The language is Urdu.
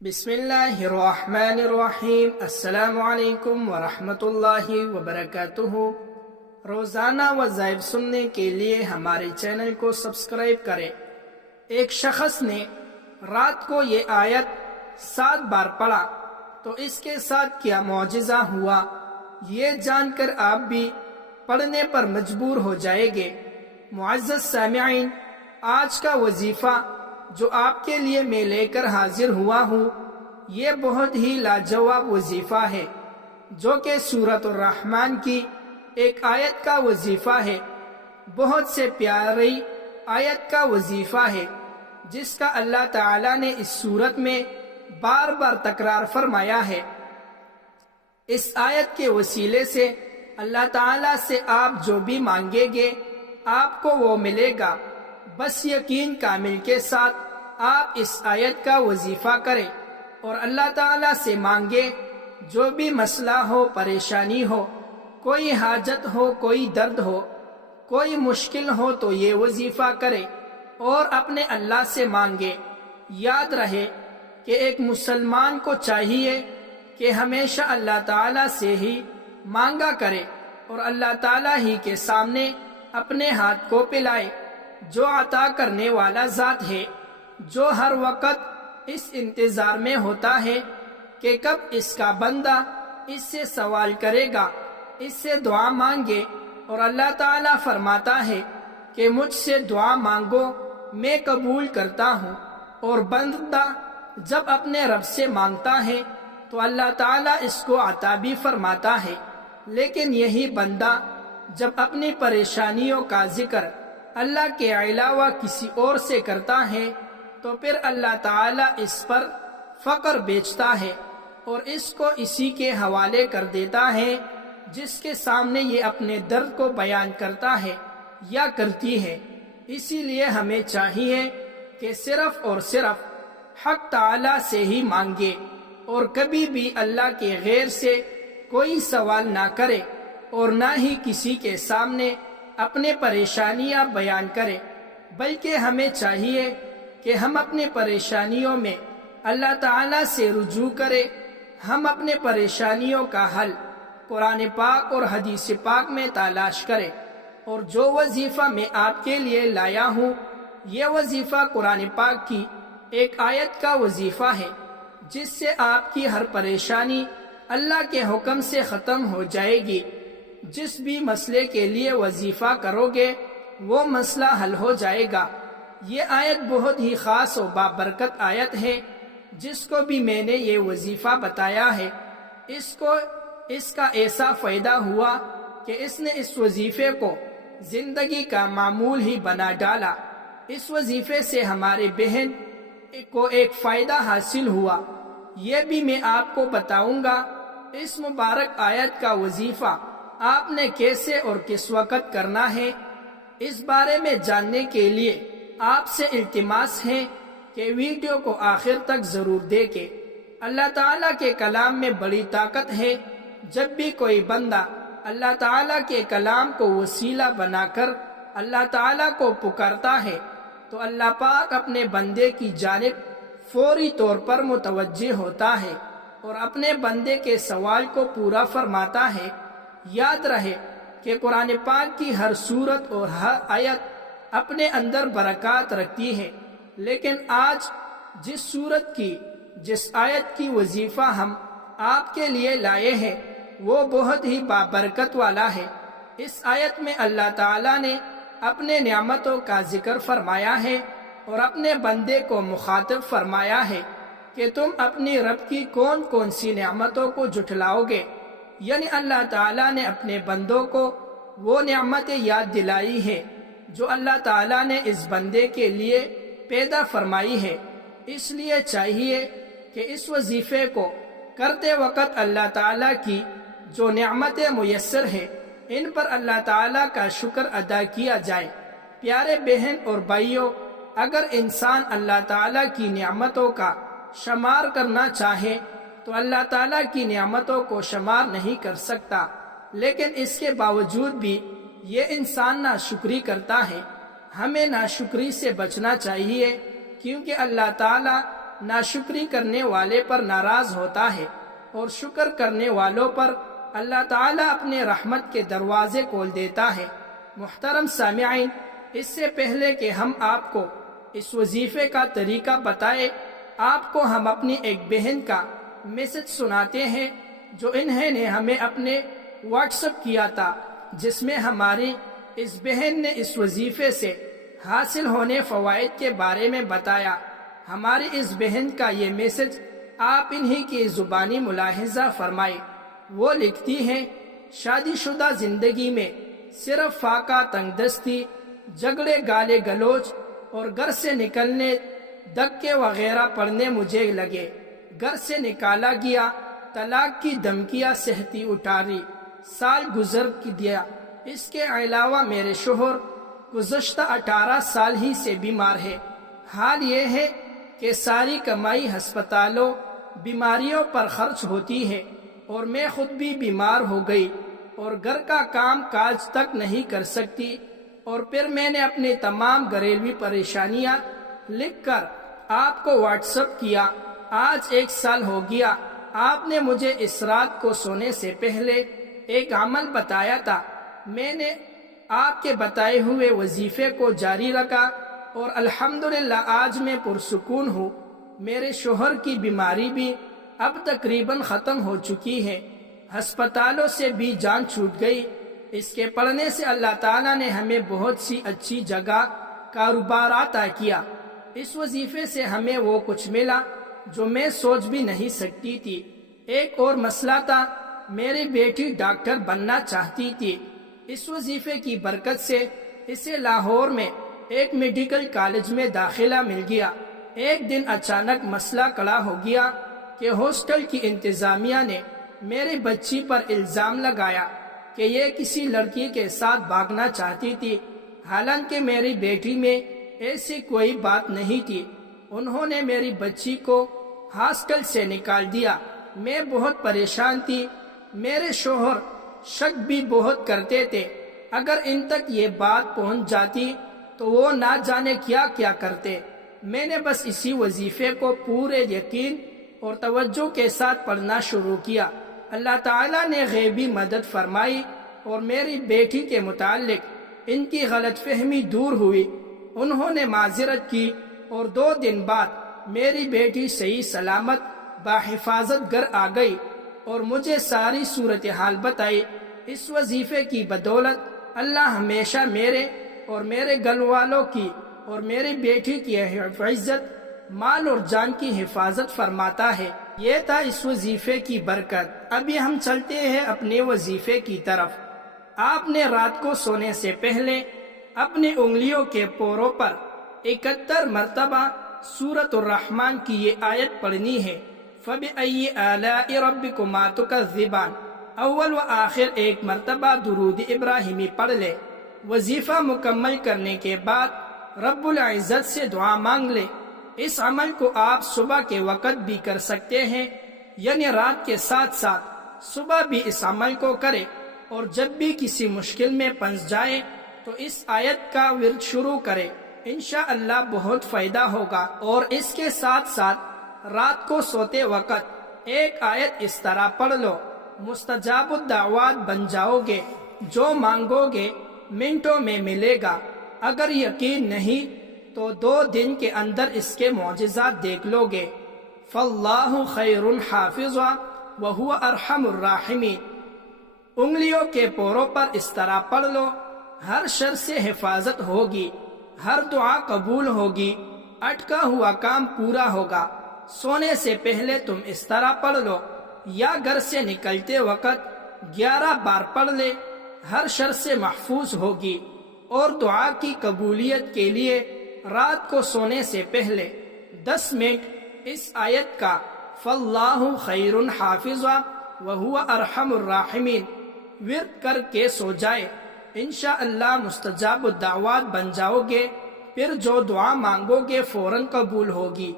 بسم اللہ الرحمن الرحیم۔ السلام علیکم ورحمۃ اللہ وبرکاتہ۔ روزانہ وظائف سننے کے لیے ہمارے چینل کو سبسکرائب کریں۔ ایک شخص نے رات کو یہ آیت 7 بار پڑھا تو اس کے ساتھ کیا معجزہ ہوا، یہ جان کر آپ بھی پڑھنے پر مجبور ہو جائیں گے۔ معزز سامعین، آج کا وظیفہ جو آپ کے لیے میں لے کر حاضر ہوا ہوں، یہ بہت ہی لاجواب وظیفہ ہے، جو کہ سورۃ الرحمن کی ایک آیت کا وظیفہ ہے۔ بہت سے پیاری آیت کا وظیفہ ہے، جس کا اللہ تعالیٰ نے اس سورت میں بار بار تکرار فرمایا ہے۔ اس آیت کے وسیلے سے اللہ تعالیٰ سے آپ جو بھی مانگیں گے آپ کو وہ ملے گا۔ بس یقین کامل کے ساتھ آپ اس آیت کا وظیفہ کریں اور اللہ تعالیٰ سے مانگے، جو بھی مسئلہ ہو، پریشانی ہو، کوئی حاجت ہو، کوئی درد ہو، کوئی مشکل ہو تو یہ وظیفہ کرے اور اپنے اللہ سے مانگے۔ یاد رہے کہ ایک مسلمان کو چاہیے کہ ہمیشہ اللہ تعالیٰ سے ہی مانگا کرے اور اللہ تعالیٰ ہی کے سامنے اپنے ہاتھ کو پھیلائے، جو عطا کرنے والا ذات ہے، جو ہر وقت اس انتظار میں ہوتا ہے کہ کب اس کا بندہ اس سے سوال کرے گا، اس سے دعا مانگے، اور اللہ تعالیٰ فرماتا ہے کہ مجھ سے دعا مانگو میں قبول کرتا ہوں۔ اور بندہ جب اپنے رب سے مانگتا ہے تو اللہ تعالیٰ اس کو عطا بھی فرماتا ہے، لیکن یہی بندہ جب اپنی پریشانیوں کا ذکر اللہ کے علاوہ کسی اور سے کرتا ہے تو پھر اللہ تعالیٰ اس پر فقر بیچتا ہے اور اس کو اسی کے حوالے کر دیتا ہے جس کے سامنے یہ اپنے درد کو بیان کرتا ہے یا کرتی ہے۔ اسی لیے ہمیں چاہیے کہ صرف اور صرف حق تعالیٰ سے ہی مانگے اور کبھی بھی اللہ کے غیر سے کوئی سوال نہ کرے اور نہ ہی کسی کے سامنے اپنے پریشانیاں بیان کرے، بلکہ ہمیں چاہیے کہ ہم اپنے پریشانیوں میں اللہ تعالیٰ سے رجوع کریں۔ ہم اپنے پریشانیوں کا حل قرآن پاک اور حدیث پاک میں تلاش کریں۔ اور جو وظیفہ میں آپ کے لیے لایا ہوں، یہ وظیفہ قرآن پاک کی ایک آیت کا وظیفہ ہے، جس سے آپ کی ہر پریشانی اللہ کے حکم سے ختم ہو جائے گی۔ جس بھی مسئلے کے لیے وظیفہ کرو گے وہ مسئلہ حل ہو جائے گا۔ یہ آیت بہت ہی خاص و بابرکت آیت ہے۔ جس کو بھی میں نے یہ وظیفہ بتایا ہے، اس کا ایسا فائدہ ہوا کہ اس نے اس وظیفے کو زندگی کا معمول ہی بنا ڈالا۔ اس وظیفے سے ہمارے بہن کو ایک فائدہ حاصل ہوا، یہ بھی میں آپ کو بتاؤں گا۔ اس مبارک آیت کا وظیفہ آپ نے کیسے اور کس وقت کرنا ہے، اس بارے میں جاننے کے لیے آپ سے التماس ہے کہ ویڈیو کو آخر تک ضرور دیکھیں۔ اللہ تعالیٰ کے کلام میں بڑی طاقت ہے۔ جب بھی کوئی بندہ اللہ تعالیٰ کے کلام کو وسیلہ بنا کر اللہ تعالیٰ کو پکارتا ہے تو اللہ پاک اپنے بندے کی جانب فوری طور پر متوجہ ہوتا ہے اور اپنے بندے کے سوال کو پورا فرماتا ہے۔ یاد رہے کہ قرآن پاک کی ہر سورت اور ہر آیت اپنے اندر برکات رکھتی ہے، لیکن آج جس سورت کی جس آیت کی وظیفہ ہم آپ کے لیے لائے ہیں وہ بہت ہی بابرکت والا ہے۔ اس آیت میں اللہ تعالیٰ نے اپنے نعمتوں کا ذکر فرمایا ہے اور اپنے بندے کو مخاطب فرمایا ہے کہ تم اپنی رب کی کون کون سی نعمتوں کو جھٹلاؤ گے۔ یعنی اللہ تعالیٰ نے اپنے بندوں کو وہ نعمتیں یاد دلائی ہے جو اللہ تعالیٰ نے اس بندے کے لیے پیدا فرمائی ہے۔ اس لیے چاہیے کہ اس وظیفے کو کرتے وقت اللہ تعالیٰ کی جو نعمتیں میسر ہیں ان پر اللہ تعالیٰ کا شکر ادا کیا جائے۔ پیارے بہن اور بھائیوں، اگر انسان اللہ تعالیٰ کی نعمتوں کا شمار کرنا چاہے تو اللہ تعالیٰ کی نعمتوں کو شمار نہیں کر سکتا، لیکن اس کے باوجود بھی یہ انسان ناشکری کرتا ہے۔ ہمیں ناشکری سے بچنا چاہیے، کیونکہ اللہ تعالیٰ ناشکری کرنے والے پر ناراض ہوتا ہے اور شکر کرنے والوں پر اللہ تعالیٰ اپنے رحمت کے دروازے کھول دیتا ہے۔ محترم سامعین، اس سے پہلے کہ ہم آپ کو اس وظیفے کا طریقہ بتائیں، آپ کو ہم اپنی ایک بہن کا میسج سناتے ہیں جو انہوں نے ہمیں اپنے واٹس ایپ کیا تھا، جس میں ہماری اس بہن نے اس وظیفے سے حاصل ہونے فوائد کے بارے میں بتایا۔ ہماری اس بہن کا یہ میسج آپ انہی کی زبانی ملاحظہ فرمائیں۔ وہ لکھتی ہیں، شادی شدہ زندگی میں صرف فاقہ تنگ دستی، جھگڑے گالے گلوچ اور گھر سے نکلنے دھکے وغیرہ پڑنے مجھے لگے۔ گھر سے نکالا گیا، طلاق کی دھمکیاں سہتی اٹھاری، سال گزر دیا۔ اس کے علاوہ میرے شوہر گزشتہ 18 سال ہی سے بیمار ہے۔ حال یہ ہے کہ ساری کمائی ہسپتالوں، بیماریوں پر خرچ ہوتی ہے اور میں خود بھی بیمار ہو گئی اور گھر کا کام کاج تک نہیں کر سکتی، اور پھر میں نے اپنی تمام گھریلوی پریشانیاں لکھ کر آپ کو واٹس ایپ کیا۔ آج 1 سال ہو گیا۔ آپ نے مجھے اس رات کو سونے سے پہلے ایک عمل بتایا تھا۔ میں نے آپ کے بتائے ہوئے وظیفے کو جاری رکھا اور الحمدللہ آج میں پرسکون ہوں۔ میرے شوہر کی بیماری بھی اب تقریباً ختم ہو چکی ہے، ہسپتالوں سے بھی جان چھوٹ گئی۔ اس کے پڑھنے سے اللہ تعالیٰ نے ہمیں بہت سی اچھی جگہ کاروبار عطا کیا۔ اس وظیفے سے ہمیں وہ کچھ ملا جو میں سوچ بھی نہیں سکتی تھی۔ ایک اور مسئلہ تھا، میری بیٹی ڈاکٹر بننا چاہتی تھی۔ اس وظیفے کی برکت سے اسے لاہور میں ایک میڈیکل کالج میں داخلہ مل گیا۔ ایک دن اچانک مسئلہ کھڑا ہو گیا کہ ہاسٹل کی انتظامیہ نے میری بچی پر الزام لگایا کہ یہ کسی لڑکی کے ساتھ بھاگنا چاہتی تھی، حالانکہ میری بیٹی میں ایسی کوئی بات نہیں تھی۔ انہوں نے میری بچی کو ہاسٹل سے نکال دیا۔ میں بہت پریشان تھی۔ میرے شوہر شک بھی بہت کرتے تھے، اگر ان تک یہ بات پہنچ جاتی تو وہ نہ جانے کیا کیا کرتے۔ میں نے بس اسی وظیفے کو پورے یقین اور توجہ کے ساتھ پڑھنا شروع کیا۔ اللہ تعالیٰ نے غیبی مدد فرمائی اور میری بیٹی کے متعلق ان کی غلط فہمی دور ہوئی۔ انہوں نے معذرت کی اور 2 دن بعد میری بیٹی صحیح سلامت بحفاظت گھر آ گئی اور مجھے ساری صورتحال بتائی۔ اس وظیفے کی بدولت اللہ ہمیشہ میرے اور میرے گھر والوں کی اور میری بیٹی کی عزت، مال اور جان کی حفاظت فرماتا ہے۔ یہ تھا اس وظیفے کی برکت۔ ابھی ہم چلتے ہیں اپنے وظیفے کی طرف۔ آپ نے رات کو سونے سے پہلے اپنی انگلیوں کے پوروں پر 71 مرتبہ سورۃ الرحمن کی یہ آیت پڑھنی ہے، فَبِأَيِّ آلَاءِ رَبِّكُمَا تُكَذِّبَانِ۔ اول و آخر 1 مرتبہ درود ابراہیمی پڑھ لے۔ وظیفہ مکمل کرنے کے بعد رب العزت سے دعا مانگ لے۔ اس عمل کو آپ صبح کے وقت بھی کر سکتے ہیں، یعنی رات کے ساتھ ساتھ صبح بھی اس عمل کو کرے، اور جب بھی کسی مشکل میں پھنس جائے تو اس آیت کا ورد شروع کرے، انشاءاللہ بہت فائدہ ہوگا۔ اور اس کے ساتھ ساتھ رات کو سوتے وقت ایک آیت اس طرح پڑھ لو، مستجاب الدعوات بن جاؤ گے، جو مانگو گے منٹوں میں ملے گا۔ اگر یقین نہیں تو 2 دن کے اندر اس کے معجزات دیکھ لو گے۔ فاللہ خیر حافظا وہو ارحم الراحمین۔ انگلیوں کے پوروں پر اس طرح پڑھ لو، ہر شر سے حفاظت ہوگی، ہر دعا قبول ہوگی، اٹکا ہوا کام پورا ہوگا۔ سونے سے پہلے تم اس طرح پڑھ لو، یا گھر سے نکلتے وقت 11 بار پڑھ لے، ہر شر سے محفوظ ہوگی۔ اور دعا کی قبولیت کے لیے رات کو سونے سے پہلے 10 منٹ اس آیت کا فاللہ خیر حافظا وہو ارحم الراحمین ورد کر کے سو جائے، انشاءاللہ مستجاب الدعوات بن جاؤ گے، پھر جو دعا مانگو گے فوراً قبول ہوگی۔